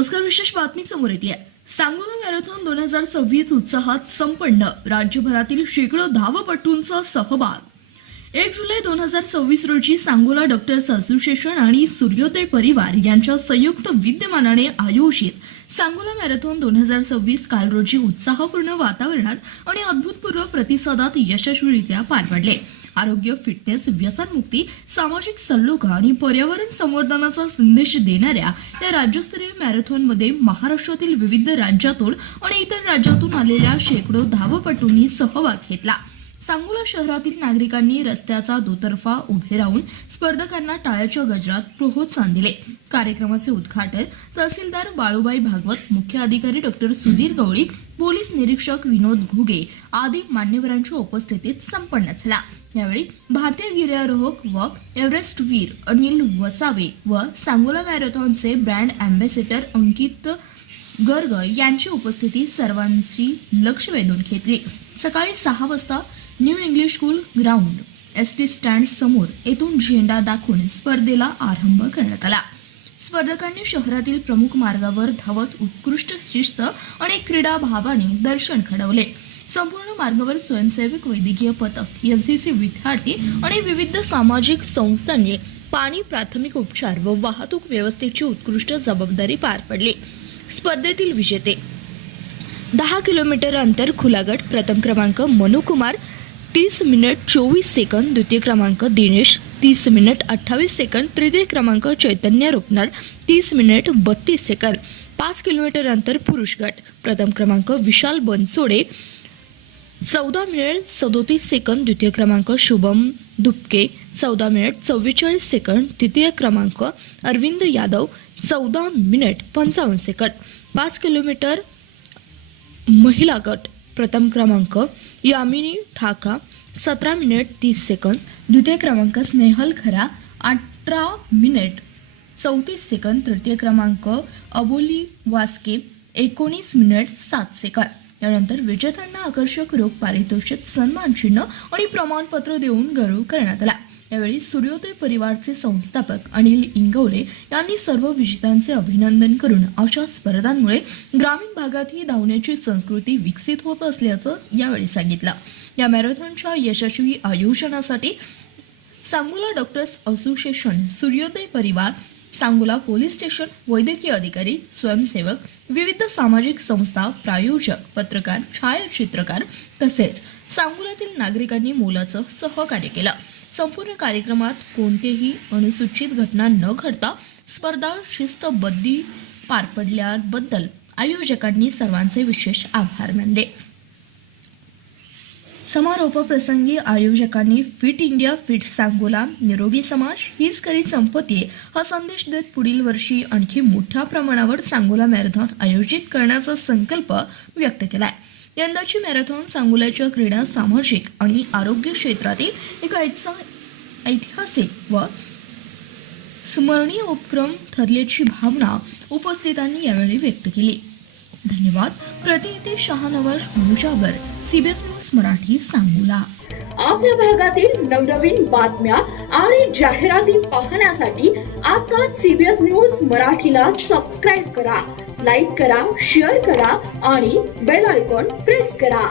नमस्कार. विशेष बातमी समोर येते. सांगोला मॅरेथॉन 2026 उत्साहात संपन्न. राज्यभरातील शेकडो धावपटूंचा सहभाग. 1 जुलै 2026 रोजी सांगोला डॉक्टर्स असोसिएशन आणि सूर्योदय परिवार यांच्या संयुक्त विद्यमानाने आयोजित सांगोला मॅरेथॉन 2026 काल रोजी उत्साहपूर्ण वातावरणात आणि अभूतपूर्व प्रतिसादात यशस्वीरित्या पार पडले. आरोग्य, फिटनेस, व्यसनमुक्ती, सामाजिक सल्लोगा आणि पर्यावरण संवर्धनाचा संदेश देणाऱ्या या राज्यस्तरीय मॅरेथॉनमध्ये महाराष्ट्रातील विविध राज्यातून आणि इतर राज्यातून आलेल्या शेकडो धावपटूंनी सहभाग घेतला. सांगोला शहरातील नागरिकांनी रस्त्याचा दुतर्फा उभे राहून स्पर्धकांना टाळ्याच्या गजरात प्रोत्साहन दिले. कार्यक्रमाचे उद्घाटन तहसीलदार बाळूबाई भागवत, मुख्य अधिकारी डॉक्टर सुधीर गवळी, पोलीस निरीक्षक विनोद घुगे आदी मान्यवरांच्या उपस्थितीत संपन्न झाला. यावेळी भारतीय गिर्यारोहक व एव्हरेस्ट वीर अनिल वसावे व सांगोला मॅरेथॉनचे ब्रँड अँबॅसेडर अंकित गर्ग यांची उपस्थिती सर्वांची लक्ष वेधून घेतली. सकाळी 6 वाजता new English school ground ST stand समोर येथून झेंडा दाखवून स्पर्धेला आरंभ करण्यात आला. स्पर्धकांनी शहरातील प्रमुख मार्गावर धावत उत्कृष्ट शिस्त आणि क्रीडा भावाने दर्शन घडवले. संपूर्ण मार्गावर स्वयंसेवक, वैद्यकीय पथक, एनसीसी विद्यार्थी आणि विविध सामाजिक संस्थांनी पाणी, प्राथमिक उपचार व वाहतूक व्यवस्थेची उत्कृष्ट जबाबदारी पार पडली. स्पर्धेतील विजेते: 10 किलोमीटर अंतर खुला गट, प्रथम क्रमांक मनू कुमार 30 मिनिट 24 सेकंद, द्वितीय क्रमांक दिनेश 30 मिनिट 28 सेकंद, तृतीय क्रमांक चैतन्य रुपनर 30 मिनिट 32 सेकंद. 5 किलोमीटर अंतर पुरुष गट, प्रथम क्रमांक विशाल बनसोडे 14 मिनिट 37 सेकंद, द्वितीय क्रमांक शुभम दुपके 14 मिनिट 44 सेकंद, तृतीय क्रमांक अरविंद यादव 14 मिनिट 55 सेकंद. 5 किलोमीटर महिला गट, प्रथम क्रमांक यामिनी ठाका 17 मिनिट 30 सेकंद, द्वितीय क्रमांक स्नेहल खरा 18 मिनिट 34 सेकंद, तृतीय क्रमांक अबोली वास्के 19 मिनिट 7 सेकंद. यानंतर विजेत्यांना आकर्षक रोख पारितोषिक, सन्मान चिन्ह आणि प्रमाणपत्र देऊन गौरव करण्यात आला. यावेळी सूर्योदय परिवारचे संस्थापक अनिल इंगवले यांनी सर्व विजेत्यांचे अभिनंदन करून अशा स्पर्धांमुळे ग्रामीण भागातही धावण्याची संस्कृती विकसित होत असल्याचं यावेळी सांगितलं. या मॅरेथॉनच्या यशस्वी आयोजनासाठी सांगोला डॉक्टर्स असोसिएशन, सूर्योदय परिवार, सांगोला पोलीस स्टेशन, वैद्यकीय अधिकारी, स्वयंसेवक, विविध सामाजिक संस्था, प्रायोजक, पत्रकार, छायाचित्रकार तसेच सांगोल्यातील नागरिकांनी मोलाचं सहकार्य केलं. संपूर्ण कार्यक्रमात कोणतेही अनुचित घटना न घडता स्पर्धा शिस्तबद्ध पार पडल्याबद्दल आयोजकांनी सर्वांचे विशेष आभार मानले. समारोप प्रसंगी आयोजकांनी फिट इंडिया, फिट सांगोला, निरोगी समाज हीच खरी संपत्ती हा संदेश देत पुढील वर्षी आणखी मोठ्या प्रमाणावर सांगोला मॅरेथॉन आयोजित करण्याचा संकल्प व्यक्त केलाय. यंदाची मॅरेथॉन सांगोल्याच्या क्रीडा, सामाजिक आणि आरोग्य क्षेत्रातील एक ऐतिहासिक व स्मरणीय उपक्रम ठरल्याची भावना उपस्थितांनी यावेळी व्यक्त केली. धन्यवाद. प्रतिनिधी शहानवाज मुजावर, सीबीएस न्यूज मराठी, सांगोला. आपल्या भागातील नवनवीन बातम्या आणि जाहिराती पाहण्यासाठी आता सीबीएस न्यूज मराठीला सबस्क्राईब करा, लाईक करा, शेअर करा आणि बेल आयकॉन प्रेस करा.